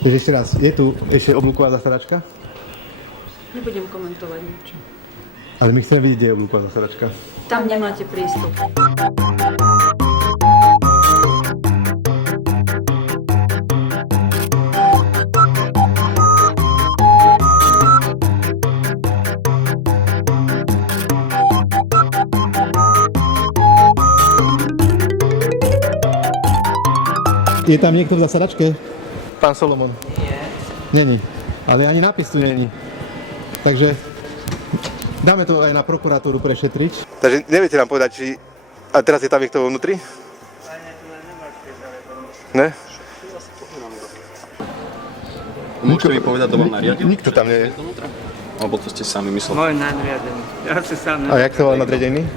Takže ešte raz, je tu ešte oblúková zasadačka? Nebudem komentovať nič. Ale my chceme vidieť, kde je oblúková zasadačka. Tam nemáte prístup. Je tam niekto v zasadačke? Pán Solomon? Nie. Není. Ale ani nápis tu není. Takže dáme to aj na prokuratúru prešetriť. Takže neviete nám povedať, či... A teraz je tam niekto vnútri? Ne? Môžete mi povedať, to vám nariadil? Nikto tam nie je. Alebo to ste sami mysleli? Môj nadriadený. Ja si sám A jak sa volá nadriadený?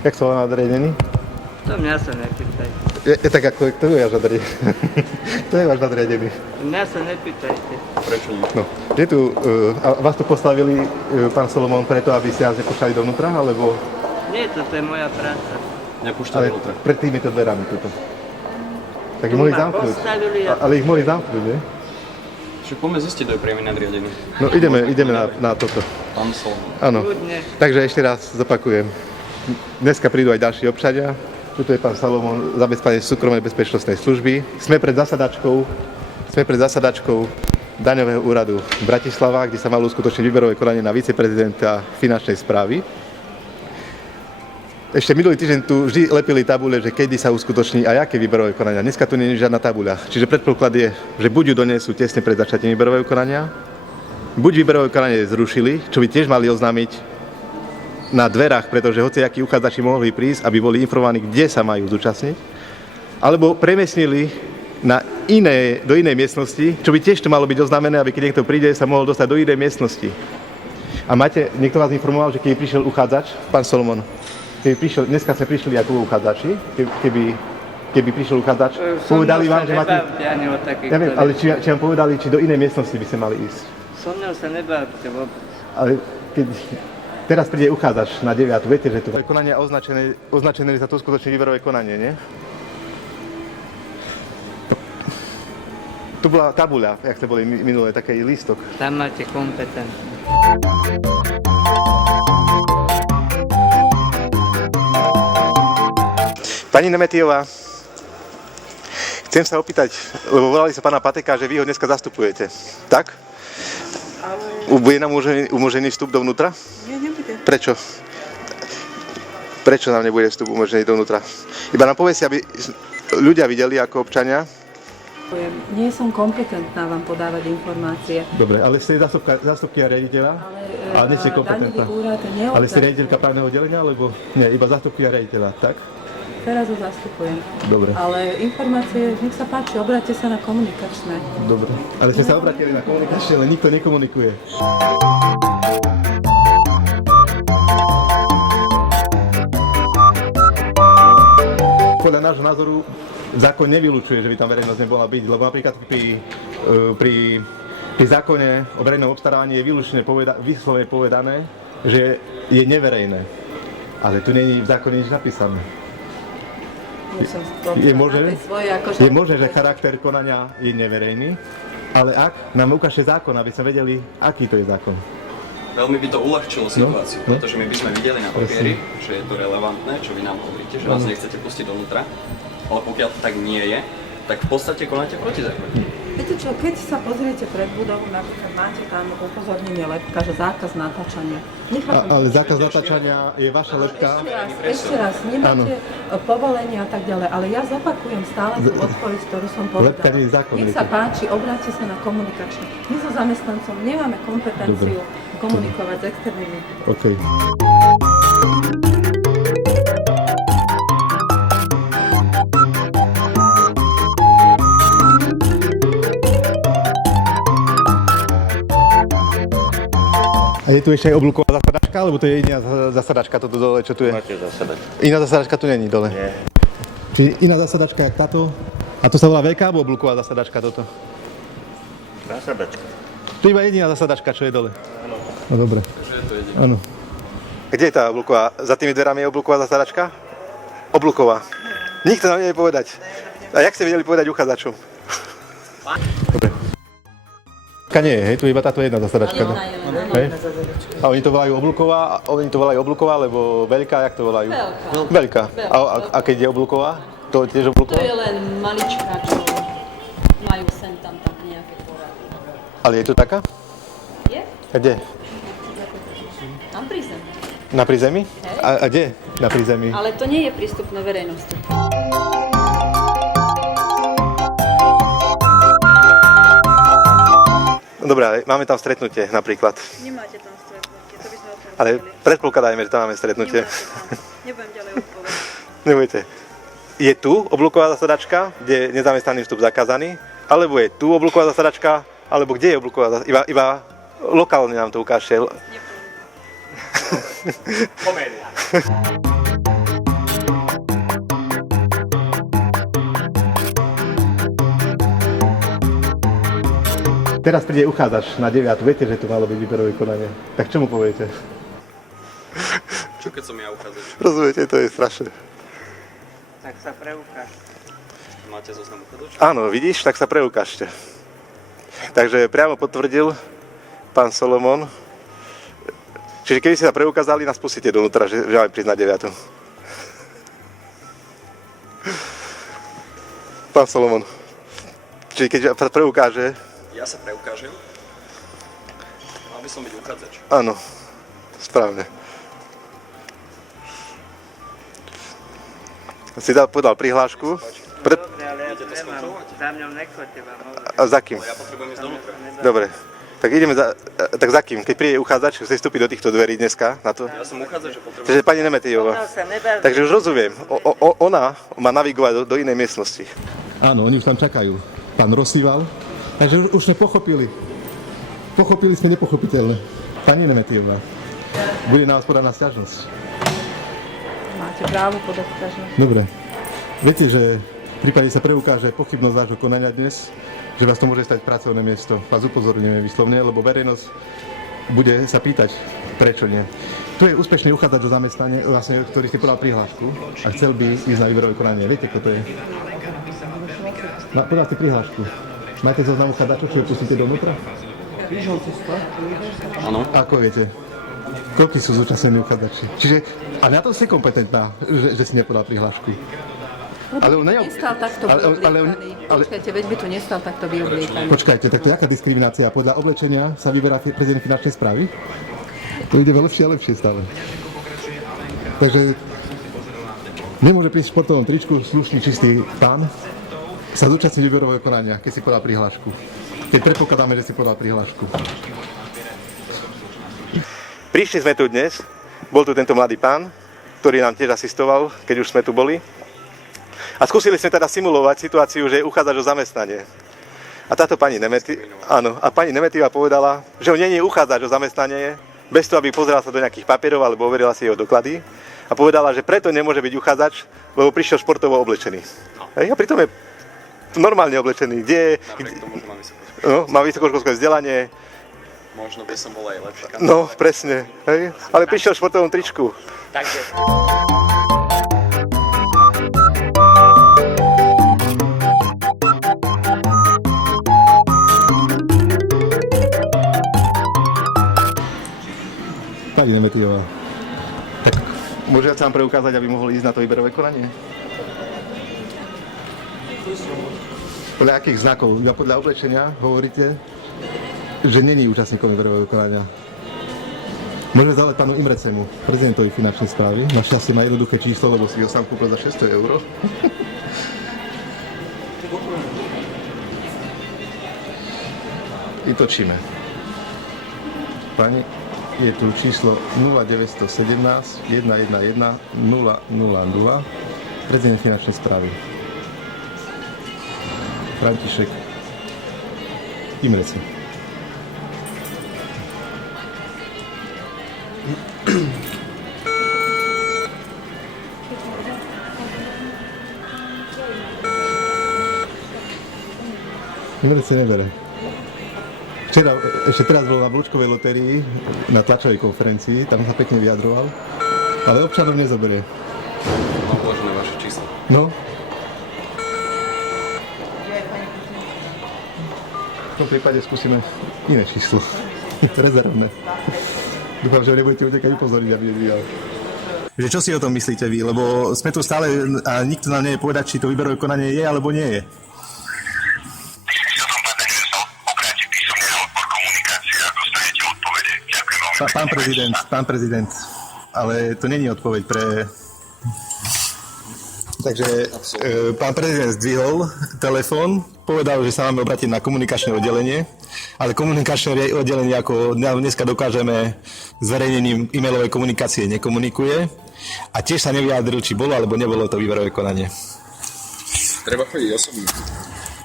Jak sa volá nadriadený? To mňa sa nepýtaj. Je tak ako, kto je váš nadriadený? Kto je váš nadriadený? Mňa sa nepýtajte. Prečo nie? No, je tu, a vás tu postavili, pán Solomon, preto, aby ste nás nepúšťali dovnútra, alebo... Nie, toto je moja práca. Nepúšťali Ale vnútra. pred týmito dverami tuto. Tak ich Tu mohli ma zamknúť. postavili a- Ale ich mohli zamknúť, nie? Však poďme zistiť, kto je priamy nadriadený. No ideme na toto. Pán Solomon. Áno. Kľudne. Takže ešte raz zopakujem. Dneska prídu aj ďalší občania. Tuto je pán Salomon, zabezpečenie súkromnej bezpečnostnej služby. Sme pred zasadačkou Daňového úradu Bratislava, kde sa malo uskutočniť výberové konanie na viceprezidenta finančnej správy. Ešte minulý týždeň tu vždy lepili tabule, že kedy sa uskutoční a aké výberové konania. Dneska tu nie je žiadna tabuľa. Čiže predpoklad je, že buď ju donesú tesne pred začatím výberového konania, buď výberové konanie zrušili, čo by tiež mali oznámiť na dverách, pretože hociakí uchádzači mohli prísť, aby boli informovaní, kde sa majú zúčastniť, alebo premiestnili do inej miestnosti, čo by tiež to malo byť oznámené, aby keď niekto príde, sa mohol dostať do inej miestnosti. A niekto vás informoval, že keď prišiel uchádzač, pán Solomon, dneska sme prišli ako uchádzači, keby prišiel uchádzač, povedali vám, že máte... Ja viem, ale či vám povedali, či do inej miestnosti by ste mali ísť. So mnou sa nebavte vôbec. Ale keď teraz príde uchádzač na 9, viete, že to je konanie označené za to skutočne výberové konanie, nie? Tu bola tabuľa, jak ste boli minulé, taký lístok. Tam máte kompetentný. Pani Nemetijová, chcem sa opýtať, lebo volali sa pána Pateka, že vy ho dneska zastupujete, tak? Bude nám umožnený vstup dovnútra? Nie, nebude. Prečo? Prečo nám nebude vstup umožnený dovnútra? Iba nám povedzte, aby ľudia videli ako občania. Nie som kompetentná vám podávať informácie. Dobre, ale ste zástupkynia riaditeľa? Ale nie ste kompetentná. Daňový úrad Ale ste riaditeľka právneho oddelenia, alebo nie, iba zástupkynia riaditeľa, tak? Teraz ho zastupujem. Dobre. Ale informácie, nech sa páči, obráťte sa na komunikačné. Dobre. Ale sme sa obratili na komunikačne, ale nikto nekomunikuje. Podľa nášho názoru zákon nevylučuje, že by tam verejnosť nebola byť, lebo napríklad pri zákone o verejnom obstarávaní je vyslovene povedané, že je neverejné. Ale tu nie je v zákone nič napísané. Je možné, že charakter konania je neverejný, ale ak nám ukáže zákon, aby sme vedeli, aký to je zákon. Veľmi by to uľahčilo situáciu, pretože my by sme videli na papieri, že je to relevantné, čo vy nám hovoríte, že nás nechcete pustiť dovnútra, ale pokiaľ to tak nie je, tak v podstate konáte protizákonne. Viete čo, keď sa pozriete pred budovu, napríklad máte tam upozornenie lepka, že zákaz natáčania. Ale zákaz natáčania je vaša lepka. Ešte raz, nemáte povolenie a tak ďalej, ale ja zopakujem stále tú odpoveď, ktorú som Lepka nie je povedala. zákon, Nech sa páči, obráťte sa na komunikačné. My so zamestnancom nemáme kompetenciu komunikovať s externými. OK. A je tu ešte aj oblúková zasadačka, alebo to je jediná zasadačka toto dole, čo tu je? Máte zasadať. Iná zasadačka tu není dole. Nie. Čiže iná zasadačka jak táto? A to sa volá veľká alebo oblúková zasadačka toto? Zasadačka. To je iba jediná zasadačka, čo je dole. Áno. No dobre. Takže je to jediné. Áno. Kde je tá oblúková? Za tými dverami je oblúková zasadačka? Oblúková. Nikto nám nevie povedať. A jak ste vedeli povedať uchádzačom? Dobre. zasadačka nie je, hej? Tu je iba táto jedna zasadačka. Jedna je len, áno. Hej? A oni to volajú oblúková, lebo veľká, jak to volajú? Veľká. A keď je oblúková? To je tiež To oblúková? je len malička, čo majú sem tam nejaké porady. Ale je to taká? Je? A kde? Tam pri zemi. Na prízemí? A kde? Na prízemí. Ale to nie je prístupné verejnosti. Dobre, ale máme tam stretnutie napríklad. Nemáte tam stretnutie, to by sme otvorili. Ale predpokladajme, že tam máme stretnutie. Nebudem ďalej odpovedať. Nebojte. Je tu oblúková zasadačka, kde je nezamestnaný vstup zakázaný? Alebo je tu oblúková zasadačka? Alebo kde je oblúková zasadačka? Iba lokálne nám to ukážte. Komédia. Teraz príde uchádzač na 9. Viete, že tu malo byť výberové konanie. Tak čo mu poviete? Čo keď som ja uchádzač? Rozumiete, to je strašné. Tak sa preukáž. Máte zoznam uchádzačov? Áno, vidíš, tak sa preukážte. Takže priamo potvrdil pán Solomon. Čiže keby ste sa preukázali, nás pustíte donútra, že máme prísť na 9. Pán Solomon. Čiže keď sa preukáže, Ja sa preukážem. Mal by som byť uchádzač. áno, správne. Si podal prihlášku. Dobre, ale ja Idete tu to nemám. skontrolovať? Za mňou nechoďte vám hovoriť. A za kým? Ale ja potrebujem ísť donútra. Dobre. Tak ideme tak za kým? Keď príde uchádzač, chce vstúpiť do týchto dverí dneska na to? Ja som uchádzač, že potrebujem... Takže pani Nemetijová. No sa nebaví. Takže už rozumiem. Ona má navigovať do inej miestnosti. Áno, oni už tam čakajú. Pán Rosíval. Takže už sme pochopili. Pochopili sme nepochopiteľné. Pani Nemetijová, bude na vás podaná sťažnosť. Máte právo podať sťažnosť. Dobre. Viete, že v prípade sa preukáže pochybnosť vášho konania dnes, že vás to môže stať pracovné miesto. Vás upozorňujeme vyslovne, lebo verejnosť bude sa pýtať, prečo nie. Tu je úspešný uchádzač o zamestnanie, vlastne, ktorý si podal prihlášku a chcel by ísť na výberové konanie. Viete, kto to je? Podal ste prihlášku. Máte zoznam uchádzačov, či ho pustíte dovnútra? Áno. Ako viete? Koľko sú zúčastnení uchádzači? Čiže, a na to ste kompetentná, že si nepodal prihlášku. Ale on Nestal takto vyobliekaný. Počkajte, veď by tu nestal takto vyobliekaný. Počkajte, tak to je aká diskriminácia? Podľa oblečenia sa vyberá prezident finančnej správy? To ide lepšie a lepšie stále. Takže nemôže prísť v športovom tričku slušný, čistý pán sa zúčastniť výberového konania, keď si podal prihlášku. Keď predpokladáme, že si podal prihlášku. Prišli sme tu dnes, bol tu tento mladý pán, ktorý nám tiež asistoval, keď už sme tu boli. A skúsili sme teda simulovať situáciu, že je uchádzač o zamestnanie. A táto pani Nemetijová povedala, že on nie je uchádzač o zamestnanie, bez toho, aby pozerala sa do nejakých papierov alebo overila si jeho doklady. A povedala, že preto nemôže byť uchádzač, lebo prišiel športovo oblečený. Hej, a pritom je normálne oblečený. Napriek tomu, že mám vysokoškolské. Má vysokoškolské vzdelanie. Možno by som bol aj lepší kandidát. No, presne. Hej. Ale prišiel v športovom tričku. Takže... Pani Nemetijová. Tak môže sa vám preukázať, aby mohol ísť na to výberové konanie? Podľa akých znakov? Iba podľa oblečenia hovoríte, že není účastníkom výberového konania. Môžeme zavolať pánu Imrecemu, prezidentovi finančnej správy. Našťastie má jednoduché číslo, lebo si ho sám kúpil za 600 €. I točíme. Pani, je tu číslo 0917 111 000, prezident finančnej správy. František Imrece. Imrece nebere. Ešte teraz bol na Vlčkovej lotérii, na tlačovej konferencii, tam sa pekne vyjadroval, ale občanov nezoberie. Mám vložené vaše číslo. No. v tom prípade skúsime iné číslo. Rezervné. Dúfam, že nebudete utekať upozorniť, aby nedvíjal. Že čo si o tom myslíte vy? Lebo sme tu stále a nikto nám nevie povedať, či to výberové konanie je alebo nie je. Pán prezident, ale to není odpoveď pre... Takže pán prezident zdvihol telefón, povedal, že sa máme obrátiť na komunikačné oddelenie, ale komunikačné oddelenie, ako dneska dokážeme, zverejnením e-mailovej komunikácie nekomunikuje a tiež sa nevyjadril, či bolo alebo nebolo to výberové konanie. Treba chodiť osobne.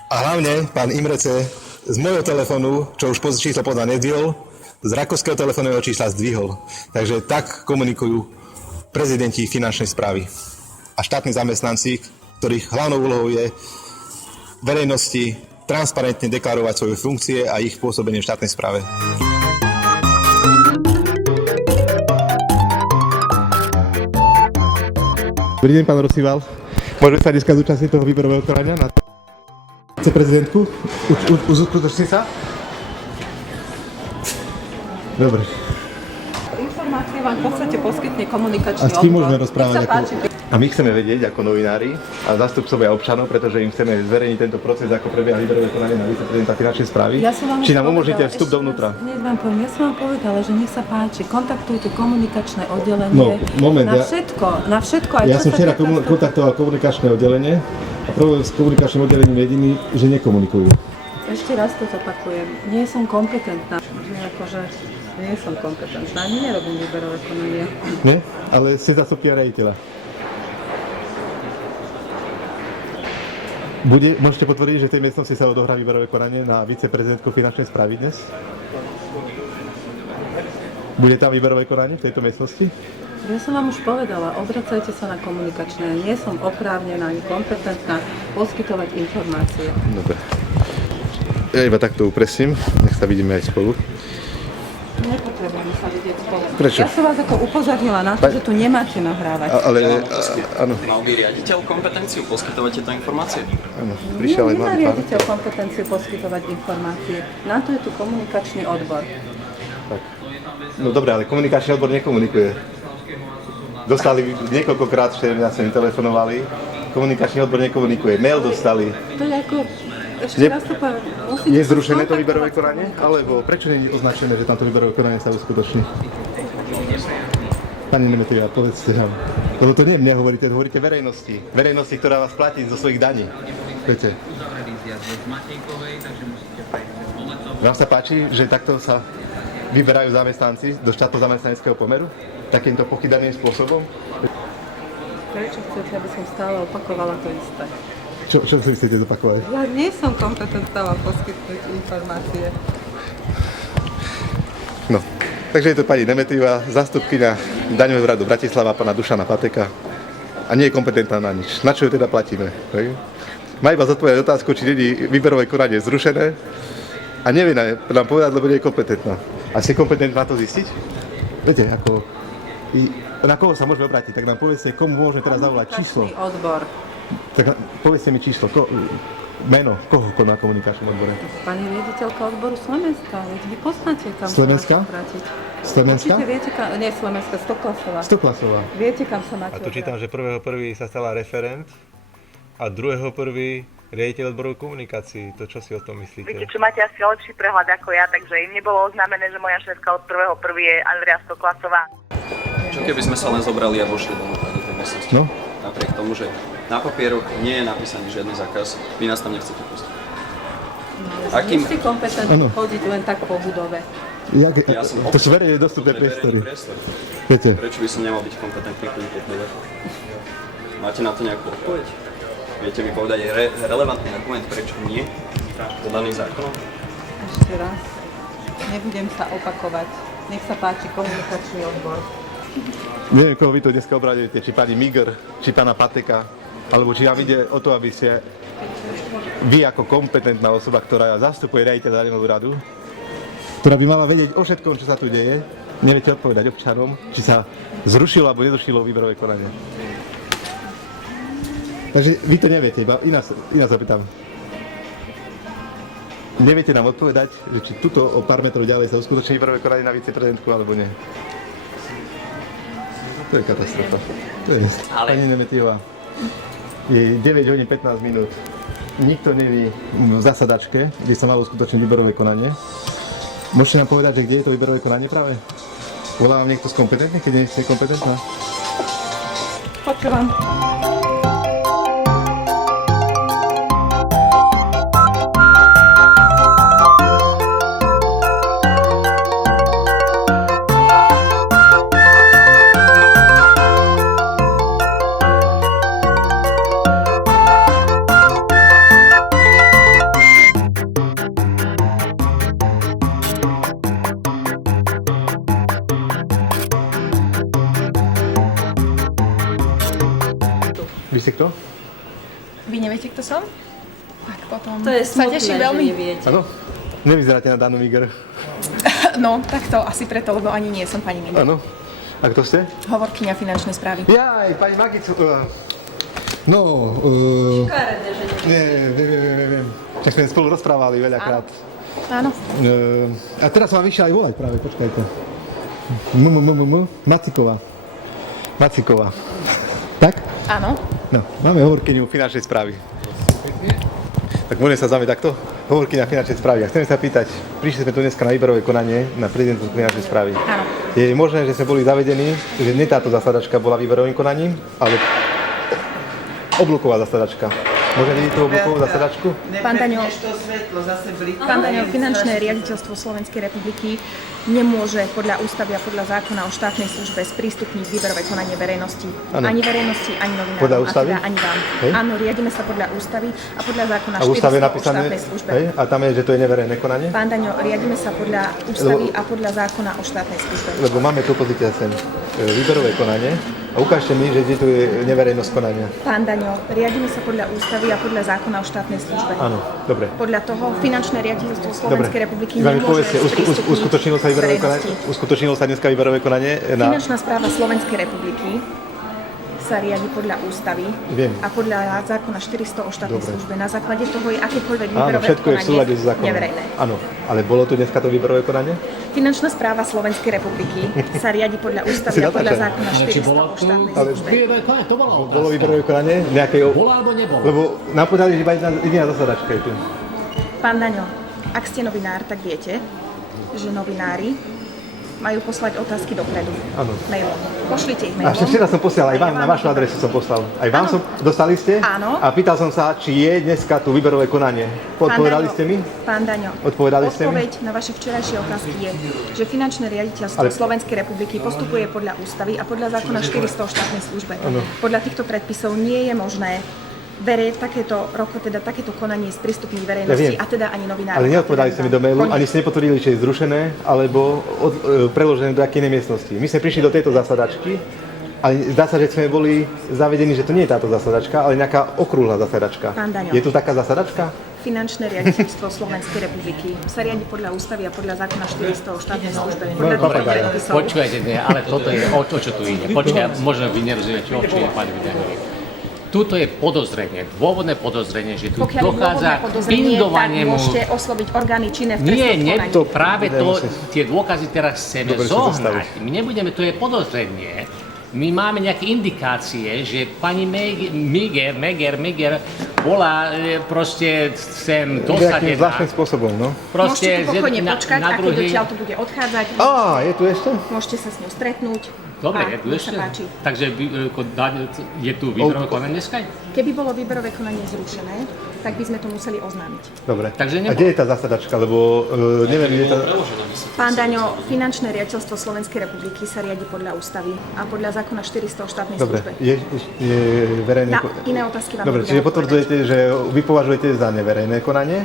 A hlavne pán Imrece z môjho telefónu, čo už číslo podľa nedvihol, z rakúskeho telefónneho čísla zdvihol. Takže tak komunikujú prezidenti finančnej správy a štátni zamestnanci, ktorých hlavnou úlohou je verejnosti transparentne deklarovať svoje funkcie a ich pôsobenie v štátnej správe. Dobrý deň, pán Rosival. Môžeme sa dneska zúčastniť toho výberového konania na prezidentku? Uskutoční sa? Dobre. Informácie vám v podstate poskytne komunikačný A s kým odbor. môžeme rozprávať? Nech sa páči. A my chceme vedieť ako novinári a zástupcovia občanov, pretože im chceme zverejniť tento proces, ako prebieha výberové konanie na viceprezidenta finančnej správy. Ja som vám Či už nám umožníte povedala, vstup ešte dovnútra? raz, hneď vám poviem, ja som vám povedala, že nech sa páči, kontaktujte komunikačné oddelenie No, moment, na všetko, aj Ja čo som sa včera týka- kontaktoval komunikačné oddelenie a problém s komunikačným oddelením je jediný, že nekomunikujú. Ešte raz to zopakujem, nie som kompetentná, nie som kompetentná, ani nerobím výberové konanie. Nie? Ale ste zastupia riaditeľa. Môžete potvrdiť, že v tej miestnosti sa odohrá výberové konanie na viceprezidentku finančnej správy dnes? Bude tam výberové konanie v tejto miestnosti? Ja som vám už povedala, obracajte sa na komunikačné, nie som oprávnená ani kompetentná poskytovať informácie. Dobre. Ja iba takto upresím, nech sa vidíme aj spolu. Nepotrebujeme sa vidieť spolu. Prečo? Ja som vás ako upozornila na to, že tu nemáte nahrávať. Áno, Mal by riaditeľ kompetenciu poskytovať tieto informácie? áno, prišiel aj Nemá mladý pán. riaditeľ kompetenciu poskytovať informácie. Na to je tu komunikačný odbor. No dobre, ale komunikačný odbor nekomunikuje. Dostali niekoľkokrát, že ja som im telefonovali, komunikačný odbor nekomunikuje, mail dostali. To je ako, ešte Je- raz to poviem, musíte Je sa zrušené to skontaktovať výberové s konanie? Alebo prečo nie je označené, že tamto výberové konanie sa uskutoční? Pani Nemetová, povedzte nám. Lebo to nie mne hovoríte, hovoríte verejnosti. Verejnosti, ktorá vás platí zo svojich daní. Viete? Vám sa páči, že takto sa vyberajú zamestnanci do štátno-zamestnaneckého pomeru? Takýmto pochydaným spôsobom? Prečo chcete, aby som stále opakovala to isté? Čo si chcete zopakovať? Ja nie som kompetentná vám poskytnúť informácie. No, takže je to pani Nemetová, zástupkyňa daňového radu Bratislava, pána Dušana Pateka a nie je kompetentná na nič. Na čo ju teda platíme? Hej? Má iba zodpovedať otázku, či není výberové konanie zrušené a nevie nám povedať, lebo nie je kompetentná. A ste kompetentná na to zistiť? Viete, ako... Na koho sa môžeme obrátiť? Tak nám povedzte, komu môžeme teraz zavolať číslo. Komunikačný odbor. Tak povedzte mi číslo, meno, koho na komunikačnom odbore? Pani riaditeľka odboru Slovenska, veď vy poznáte, kam Slovenska? sa máte obrátiť. Slovenska? Určite viete, nie Slovenska, Stoklasová. Stoklasová. Viete, kam sa máte A tu čítam, obrátiť. že 1.1. sa stala referent a 2.1. riaditeľ odboru komunikácií. To čo si o tom myslíte? Viete, čo máte asi lepší prehľad ako ja, takže im nebolo oznámené, že moja šéfka od 1.1. je Andrea Stoklasová. Čo keby sme sa len zobrali a vošli do tej miestnosti? No? Napriek tomu, že na papieroch nie je napísaný žiadny zákaz, vy nás tam nechcete pustiť. Nie ste kompetentní Áno. chodiť len tak po budove. Ja som To sú verejne dostupné To je verejný priestory. priestor. Viete, Prečo by som nemal byť kompetentný chodiť po budove? Máte na to nejakú odpoveď? Viete mi povedať aj relevantný argument, prečo nie? Podaný zákonom? Ešte raz. Nebudem sa opakovať. Nech sa páči komunikačný odbor. neviem, koho vy to dneska obradujete, či pani Miger, či pána Pateka, alebo či vám ide o to, aby ste vy ako kompetentná osoba, ktorá zastupuje riaditeľa daňovú radu, ktorá by mala vedieť o všetkom, čo sa tu deje, neviete odpovedať občanom, či sa zrušilo alebo nezrušilo výberové konanie. Takže vy to neviete, iba iná sa pýtam. Neviete nám odpovedať, že či tuto o pár metrov ďalej sa uskutoční výberové konanie na viceprezidentku alebo nie? To je katastrofa. To je... Pani Nemetyhová, je 9 hodín 15 minút. Nikto neví v zasadačke, kde sa malo uskutočniť výberové konanie. Môžete nám povedať, že kde je to výberové konanie práve? Volá vám niekto z kompetentných, keď nie ste kompetentná? Počúvam. Vy ste kto? Vy neviete, kto som? Tak potom To je sa smutné, teším že veľmi. neviete. Áno? Nevyzeráte na Danu Miger. No, tak to asi preto, lebo ani nie som pani Miger. Áno. A kto ste? Hovorkyňa finančnej správy. Jaj, pani Magicu. No, Škaredé, že neviete. viem. Tak sme spolu rozprávali veľakrát. Áno. A teraz som vám išiel aj volať práve, počkajte. Maciková. Tak? Áno. No, máme hovorkyňu finančnej správy. Tak môžem sa s vami takto? Hovorkyňa finančnej správy. A chcem sa pýtať, prišli sme tu dneska na výberové konanie na prezidentku finančnej správy. Áno. Je možné, že sme boli zavedení, že nie táto zasadačka bola výberovým konaním, ale obloková zasadačka. Môžeme vidieť tú oblokovú zasadačku? Pán Daňo, to svetlo zase blíka. Pán Daňo, finančné riaditeľstvo Slovenskej republiky nemôže podľa ústavy a podľa zákona o štátnej službe sprístupniť výberové konanie verejnosti. Áno. Ani verejnosti, ani novinárom. Podľa ústavy? A teda ani vám. Hej. Áno, riadime sa podľa ústavy a podľa zákona A v ústave je 400 o napísané, štátnej službe. hej, a tam je, že to je neverejné konanie? Pán Daňo, riadime sa podľa ústavy a podľa zákona o štátnej službe. Lebo máme tu pozícia sem výberové konanie a ukážte mi, že kde tu je neverejnosť konania. Pán Daňo, riadime sa podľa ústavy a podľa zákona o štátnej službe. Áno, dobre. Podľa toho finančné riaditeľstvo Dobre. Slovenskej republiky Iba mi nemôže povedzte, uskutočnilo sa výberové konanie? verejnosti. Uskutočnilo sa dneska výberové konanie na... Finančná správa Slovenskej republiky sa riadi podľa ústavy Viem. a podľa zákona 400 o štátnej Dobre. službe. Na základe toho je akékoľvek Áno, výberové všetko je v súlade konanie so zákonom. neverejné. Áno, ale bolo tu dneska to výberové konanie? Finančná správa Slovenskej republiky sa riadi podľa ústavy Si a podľa natáčam. zákona 400 o štátnej službe. To bola otázka. Bolo výberové konanie? Nejaké... Bolo alebo nebolo? Lebo nám povedali, že iba jediná zasadačka je tu. Pán Daňo, ak ste novinár, tak viete, že novinári majú poslať otázky dopredu. Áno. Mailom. Pošlite ich A ešte mailom. včera som posielal aj A ja vám, na vašu ich adresu som poslal. Aj vám Áno. som, dostali ste? Áno. A pýtal som sa, či je dneska tu výberové konanie. Odpovedali ste mi? Pán Daňo, Odpovedali ste mi? odpoveď na vaše včerajšie otázky je, že finančné riaditeľstvo Ale- Slovenskej republiky postupuje podľa ústavy a podľa zákona 400 o štátnej službe. Áno. Podľa týchto predpisov nie je možné takéto konanie sprístupniť verejnosti Ja viem. a teda ani novinárom. Ale neodpovedali ste mi do mailu, ani ste nepotvrdili, či je zrušené, alebo preložené do akej inej miestnosti. My sme prišli do tejto zasadačky, ale zdá sa, že sme boli zavedení, že to nie je táto zasadačka, ale nejaká okrúhla zasadačka. Pán Daňo. Je tu taká zasadačka? Finančné riaditeľstvo Slovenskej republiky sa riadi podľa ústavy a podľa zákona 400 o štátnej službe. Podľa týchto papagája. predpisov. Počúvajte, nie, ale toto je, o čo tu ide. Počkaj, možno vy nerozumiete, o čo je pani Vidaňový. Tuto je podozrenie, dôvodné podozrenie, že tu Pokiaľ je dochádza dôvodné k podozrenie, tak bindovaniemu. môžete osloviť orgány činné v Nie, trestnom nie, konaní. to práve to, tie dôkazy teraz chceme Dobre si zohnať. zastaviš. My nebudeme, to je podozrenie. My máme nejaké indikácie, že pani Miger bola proste sem Nejakým dosadená. zvláštnym spôsobom, no. Môžete tu pokojne na počkať, a keď druhý... odtiaľ to bude odchádzať, Á, je tu ešte? môžete sa s ňou stretnúť. Dobre, a je tu nech ešte? sa páči. Takže je tu výberové konanie dneska? Keby bolo výberové konanie zrušené, tak by sme to museli oznámiť. Dobre. Takže A kde je tá zasadačka? Lebo neviem, kde je tá... Pán Daňo, finančné riaditeľstvo Slovenskej republiky sa riadi podľa ústavy a podľa zákona 400 o štátnej Dobre, službe. je verejné... Na iné otázky vám Dobre, nebudem čiže potvrdzujete, že vy považujete za neverejné konanie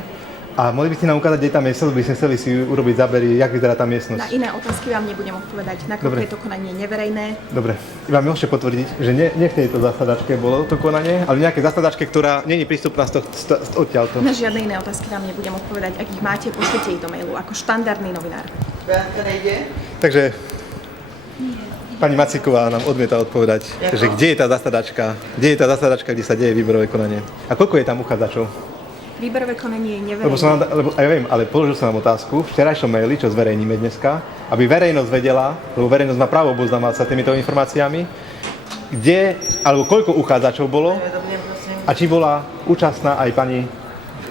a mohli by ste nám ukázať, kde je tá miestnosť, by sme chceli si urobiť zábery, jak vyzerá tá Na miestnosť. iné otázky vám nebudem odpovedať, nakoľko Dobre. je to konanie neverejné. Dobre, iba mi môžete potvrdiť, že nie v tejto zasadačke bolo to konanie, ale v nejakej zasadačke, ktorá nie je prístupná odtiaľto. Na žiadne iné otázky vám nebudem odpovedať. Ak ich máte, pošlite ich do mailu ako štandardný novinár. Beatka nejde? Takže pani Macíková nám odmieta odpovedať, že kde je tá zasadačka, kde sa deje výberové konanie. A koľko je tam uchádzačov? Výberové konanie je Lebo ja viem, ale položil som vám otázku v včerajšom maili, čo zverejníme dneska, aby verejnosť vedela, lebo verejnosť má právo oboznámať sa týmito informáciami, kde, alebo koľko uchádzačov bolo a či bola účastná aj pani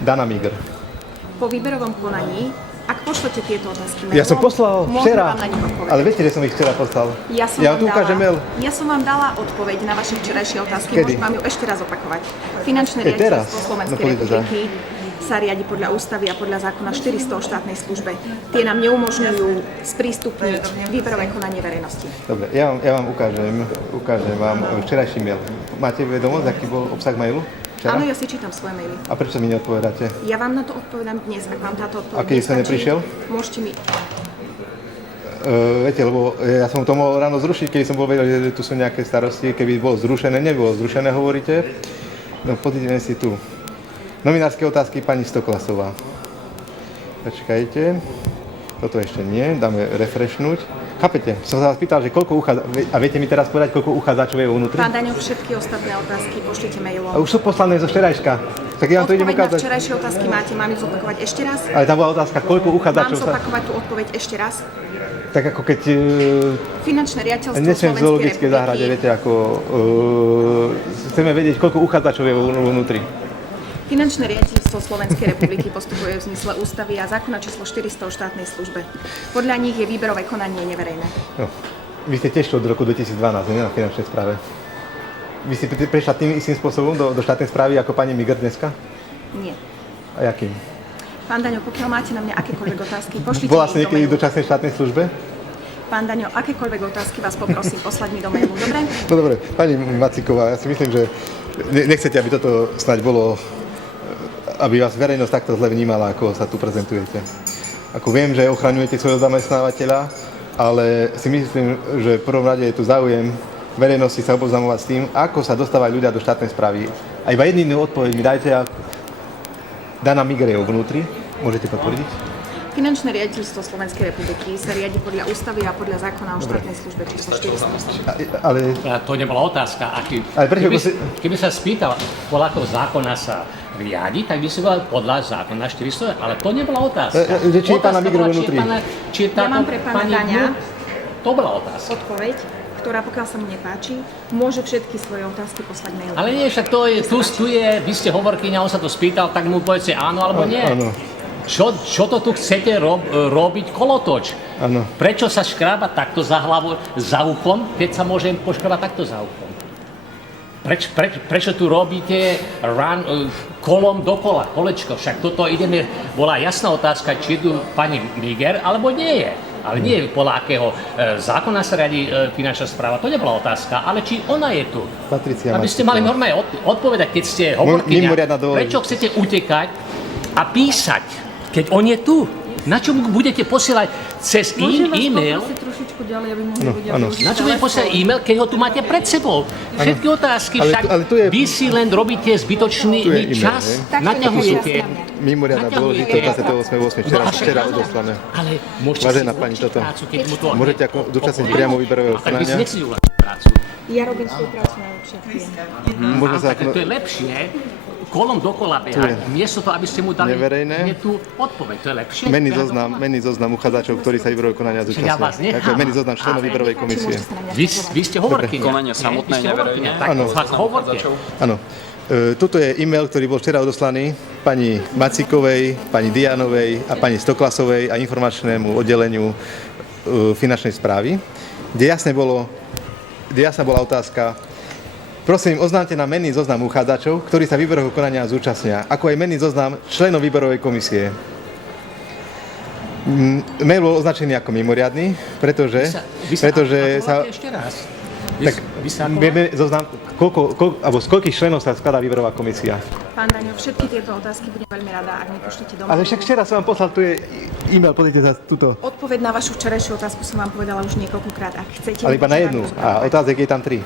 Dana Miger. Po výberovom konaní, ak pošlete tieto otázky Ja som poslal môžem včera, vám na nich odpovedať. ale viete, že som ich včera poslal? Ja som Ja vám tu ukážem mail. Ja som vám dala odpoveď na vaše včerajšie otázky. Kedy? Môžem vám ju ešte raz opakovať. Finančné Teraz? riaditeľstvo Slovenskej No, poďte za. republiky sa riadi podľa ústavy a podľa zákona 400 o štátnej službe. Tie nám neumožňujú sprístupniť výberové konanie verejnosti. Dobre, ja vám ukážem vám včerajší mail. Máte vedomosť, aký bol obsah mailu? Včera? Áno, ja si čítam svoje maily. A prečo mi neodpovedáte? Ja vám na to odpovedám dnes, ak vám táto odpoveď A keď som nestačí, neprišiel? Môžete mi... Viete, lebo ja som to mohol ráno zrušiť, keď som bol vedel, že tu sú nejaké starosti. Keby bolo zrušené, nebolo zrušené, hovoríte. No, pozrite si tu. Novinárske otázky pani Stoklasová. Počkajte. Toto ešte nie, dáme refreshnúť. Chápete? Som sa vás pýtal, že koľko uchádzačov... A viete mi teraz povedať, koľko uchádzačov je vnútri? Pán Daňo, všetky ostatné otázky pošlite mailom. A už sú poslané zo včerajška. Tak ja vám to idem Odpoveď na ukázať. včerajšie otázky máte, mám ju zopakovať ešte raz? Ale tam bola otázka, koľko Mám uchádzačov sa... zopakovať tú odpoveď ešte raz? Tak ako keď... Finančné riaditeľstvo Nesmiem v Slovenskej zoologickej záhrade, republiky. viete, ako... chceme vedieť, koľko uchádzačov je vnútri. Finančné riaditeľstvo Slovenskej republiky postupuje v zmysle ústavy a zákona číslo 400 o štátnej službe. Podľa nich je výberové konanie neverejné. No. Vy ste tiež od roku 2012, nie na finančnej správe. Vy ste prešla tým istým spôsobom do štátnej správy ako pani Miger dneska? Nie. A jakým? Pán Daňo, pokiaľ máte na mňa akékoľvek otázky, pošlite Bola mi ste ich do niekedy v mailu. dočasnej štátnej službe? Pán Daňo, akékoľvek otázky vás poprosím poslať mi do mailu, dobre? No dobre, pani Macíková, ja si myslím, že nechcete, aby toto snáď bolo, aby vás verejnosť takto zle vnímala, ako sa tu prezentujete. Ako viem, že ochraňujete svojho zamestnávateľa, ale si myslím, že v prvom rade je tu záujem verejnosti sa oboznamovať s tým, ako sa dostávajú ľudia do štátnej správy. A iba jedinú odpoveď mi dajte, Dana Miger je vnútri, môžete potvrdiť? Finančné riaditeľstvo Slovenskej republiky sa riadi podľa ústavy a podľa zákona o štátnej službe číslo 400. Ale To nebola otázka. Ale prečo Keby sa spýtal, podľa akého zákona sa riadi, tak by si povedal podľa zákona 400, ale to nebola otázka. Že či je pána Migru vnútri. Či je táto Ja mám pre pána pani Daňa To bola otázka. odpoveď, ktorá pokiaľ sa mu nepáči, môže všetky svoje otázky poslať mailom. Ale nie, však to je, tu je, vy ste hovorkyňa, on sa to spýtal, tak mu povedzte áno alebo nie. Áno. Čo to tu chcete robiť kolotoč? Áno. Prečo sa škrába takto za hlavu, za uchom, keď sa môžem poškrábať takto za uchom? Prečo tu robíte kolom dokola, kolečko? Však toto bola jasná otázka, či je tu pani Miger, alebo nie je. Ale nie podľa akého zákona sa riadi finančná správa, to nebola otázka, ale či ona je tu. Patricia Aby ste Macíková. mali normálne odpovedať, keď ste hovorkyňa, mimoriadna dôležitosť. prečo chcete utekať a písať, keď on je tu? Na čo mu budete posielať cez e-mail? Môžem vás poprosiť trošičku ďalej, aby mohli ľudia áno. využiť Na čo budete posielať telefón? e-mail, keď ho tu máte pred sebou? Všetky otázky, Ale však tu je- vy si len robíte zbytočný Tu je e-mail, čas, hej? Tak naťahujete. Mimoriadna Naťahujete. dôležitosť 28.8. No a Včera však- odoslané. Ale môžete Vážená si pani, uľahčiť toto. prácu, keď mu to... Môžete ako zúčastniť priamo výberového A tak vy si konania. nechcete uľahčiť prácu. Ja robím svoju prácu najlepšie, ako viem. Môžeme sa Tak to je lepšie, kolom dokola Tu je. behať, miesto toho, aby ste mu dali Neverejné. hneď tú odpoveď. To je lepšie. Menný zoznam uchádzačov, ktorí sa výberového konania Však ja vás zúčastnia. nechám. Takže menný zoznam členov Ale- výberovej Či komisie. môžete sa na mňa Vy ste hovorkyňa. Konanie samotné Vy ste hovorkyňa, neverejné. tak Áno. fakt hovorte. Áno. Tuto je e-mail, ktorý bol včera odoslaný pani Macíkovej, pani Dianovej a pani Stoklasovej a informačnému oddeleniu finančnej správy, kde jasná bola otázka. Prosím, oznámte nám menný zoznam uchádzačov, ktorí sa výberového konania zúčastnia, ako aj menný zoznam členov výberovej komisie. Mail bol označený ako mimoriadny, pretože sa... Ešte raz. Tak vieme zoznam, alebo z koľkých členov sa skladá výberová komisia? Pán Daňo, všetky tieto otázky budem veľmi rada, ak mi pošlete do Ale mailu. však včera som vám poslal, tu je e-mail, pozrite sa tuto. Odpoveď na vašu včerajšiu otázku som vám povedala už niekoľkokrát. Ak chcete... Ale iba na jednu. A otázek je tam 3.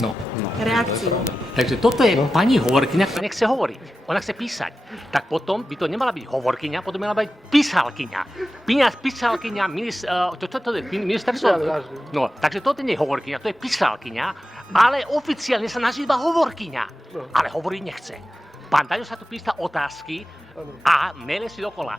No. Reakciu. Takže toto je pani hovorkyňa, ktorá nechce hovoriť. Ona chce písať. Tak potom by to nemala byť hovorkyňa, potom by mala byť písalkyňa. Písalkyňa, toto je ministerstvo. No, takže toto nie je hovorkyňa, to je písalkyňa, ale oficiálne sa nazýva hovorkyňa. Ale hovoriť nechce. Pán Daňo sa tu pýta otázky, a maile si dokola.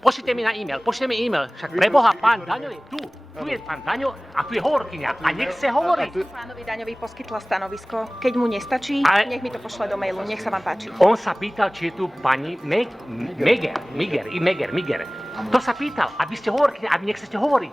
Pošlite mi na e-mail, však preboha, pán Daňo je tu. Tu je pán Daňo a tu je hovorkyňa a nech sa hovorí. Pánovi Daňovi poskytla stanovisko. Keď mu nestačí, nech mi to pošle do mailu. Nech sa vám páči. On sa pýtal, či je tu pani Meger. To sa pýtal, aby ste hovorkyňa, aby nechcete hovoriť.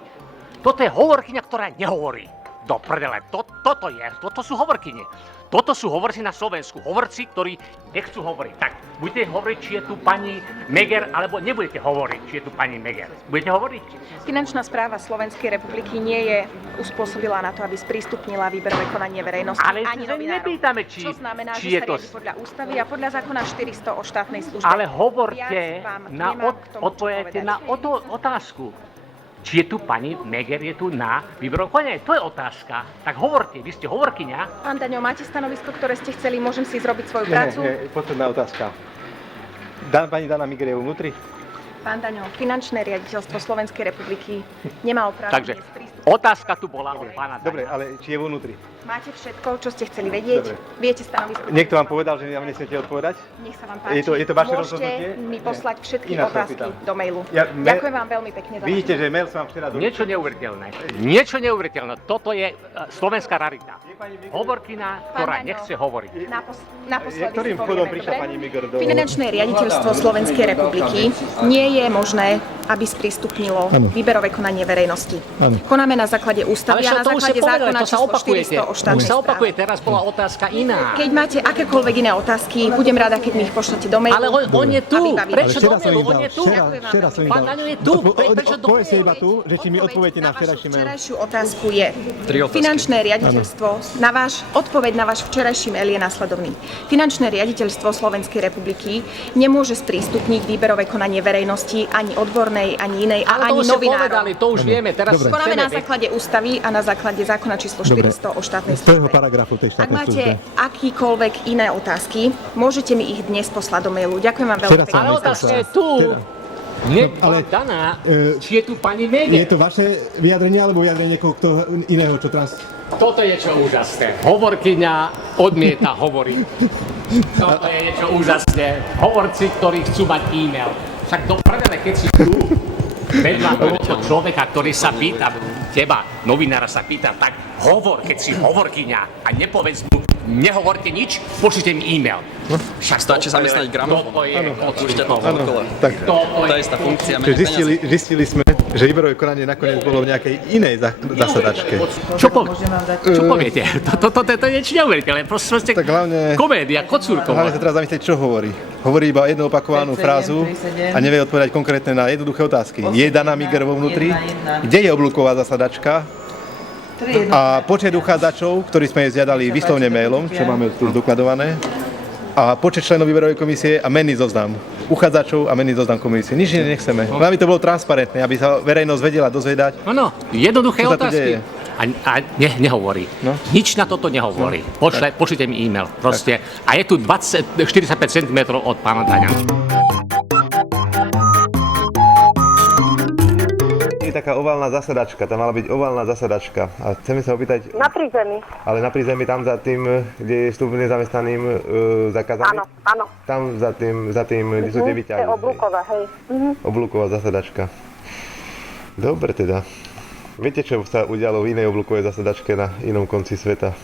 Toto je hovorkyňa, ktorá nehovorí. Do prdele, toto sú hovorkyne. Toto sú hovorci na Slovensku, hovorci, ktorí nechcú hovoriť. Tak, budete hovoriť, či je tu pani Meger, alebo nebudete hovoriť, či je tu pani Meger. Budete hovoriť? Finančná správa Slovenskej republiky nie je uspôsobila na to, aby sprístupnila výberové konanie verejnosti Ale ani novinárom. nepýtame, či Čo znamená, je že sa to... riadi podľa ústavy a podľa zákona 400 o štátnej službe. Ale hovorte, Viac vám nemám k tomu, čo odpovedajte povedať. na otázku. Či je tu pani Meger, je tu na výberovom konaní? To je otázka. Tak hovorte, vy ste hovorkyňa. Pán Daňo, máte stanovisko, ktoré ste chceli? Môžem si zrobiť svoju prácu? Nie, posledná otázka. Pani Dana Miger je vnútri? Pán Daňo, finančné riaditeľstvo Slovenskej republiky nemá Takže oprávnenie sprístupniť. otázka tu bola od pána Dobre, Daňa. ale či je vnútri? Máte všetko, čo ste chceli vedieť? Dobre. Viete stanovisko? Niekto vám povedal, že nám nesmiete odpovedať? Nech sa vám páči. Je to vaše Môžete rozhodnutie? mi poslať všetky Ináč sa otázky opýtam. do mailu. Ďakujem vám veľmi pekne za Vidíte, že mail som vám včera doručil. Niečo neuveriteľné. Toto je slovenská rarita. Hovorkyňa, ktorá Daňo, nechce hovoriť. Naposledy Ktorým si vchodom povieme, prišla dobre? pani Miger do... Finančné riaditeľstvo Slovenskej republiky nie je možné, aby sprístupnilo výberové konanie verejnosti. Konáme na základe ústavy a na základe zákona číslo 400 o štátnej správe. Teraz bola otázka iná. Keď máte akékoľvek iné otázky, budem rada, keď mi ich pošlete do mailu. Ale on je tu. aby bavili. Prečo do mailu? On je tu. Včera som im Pán dal. Daňo je tu. Prečo do Povedzte mailu? iba tu, že či mi odpoviete na včerajší mail. Včerajšiu otázku je, Tri otázky. finančné riaditeľstvo, odpoveď na váš včerajší mail je následovný. Finančné riaditeľstvo Slovenskej republiky nemôže sprístupniť výberové konanie verejnosti ani odbornej, ani inej a Ale to ani už ste novinárom. povedali, to už vieme. Teraz Konáme na chceme základe ústavy a na základe zákona číslo 400 o štátnej Z prvého službe. paragrafu tej Ak štátnej máte službe. akýkoľvek iné otázky, môžete mi ich dnes poslať do mailu. Ďakujem vám veľmi Včera som pekne. Ale vám otázka poslal. je tu. Nie, ale, Dana, či je tu pani Je Meger? to vaše vyjadrenie alebo vyjadrenie niekoho iného, čo trans... Toto je čo úžasné. Hovorkyňa odmieta hovoriť. Toto je niečo úžasné. Hovorci, ktorí chcú mať e-mail. Však do prdele, keď si tu, vedľa toho človeka, ktorý sa pýta, teba, novinára sa pýta, tak hovor, keď si hovorkyňa a nepovedz mu, nehovorte nič, pošlite mi e-mail. Však Stačí zamestnať gramofón. Toto je Púšťať to okolo. Tak, To je tá funkcia čiže menej peňazí. zistili sme, že výberové konanie nakoniec bolo v nejakej inej zasadačke. Čo poviete? To je niečo neuveriteľné. Proste Tak hlavne... komédia, Kocúrková. Hlavne sa teraz zamyslieť, čo hovorí. Hovorí iba jednu opakovanú frázu a nevie odpovedať konkrétne na jednoduché otázky. Je Dana Miger vo vnútri? Kde je oblúková zasadačka? A počet uchádzačov, ktorí sme jej zjadali vyslovne mailom, čo máme tu zdokladované, a počet členov výberovej komisie a menný zoznam uchádzačov a menný zoznam komisie. Nič iné nechceme. Aby to bolo transparentné, aby sa verejnosť vedela dozvedať. Áno, jednoduché Čo sa tu otázky. deje? Nehovorí. No. Nič na toto nehovorí. Pošlite mi e-mail. Proste. A je tu 45 cm od pána Daňa. Je taká oválna zasadačka, tam mala byť oválna zasadačka. A chceme sa opýtať, Na prízemí. ale na prízemí tam za tým, kde je vstup nezamestnaným zakázaný? áno. Tam za tým, kde sú tie vyťahy. hej. Oblúková zasadačka. Dobre teda. Viete, čo sa udialo v inej oblúkovej zasadačke na inom konci sveta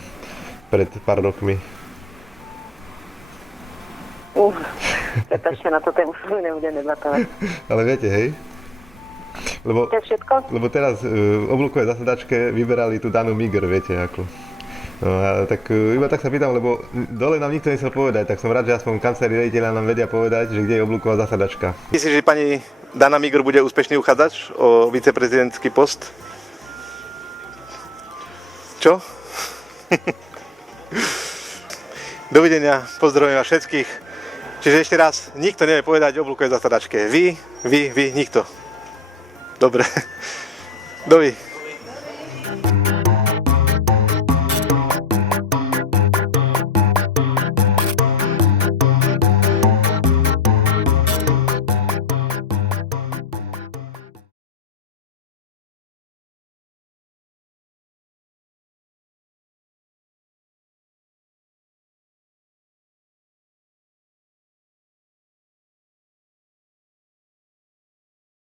pred pár rokmi? Prepačte, na to tému sa nebudem debatovať. Ale viete, hej? Lebo, To je všetko? lebo teraz v oblúkovej zasadačke vyberali tú Danu Miger, viete ako. No a tak iba tak sa pýtam, lebo dole nám nikto nechcel povedať, tak som rád, že aspoň kancelári riaditeľa nám vedia povedať, že kde je oblúková zasadačka. Myslíš, že pani Dana Miger bude úspešný uchádzač o viceprezidentský post? Čo? Dovidenia, pozdravujem vás všetkých. Čiže ešte raz, nikto nevie povedať o oblúkovej zasadačke. Vy, nikto. Dobre. Dovi.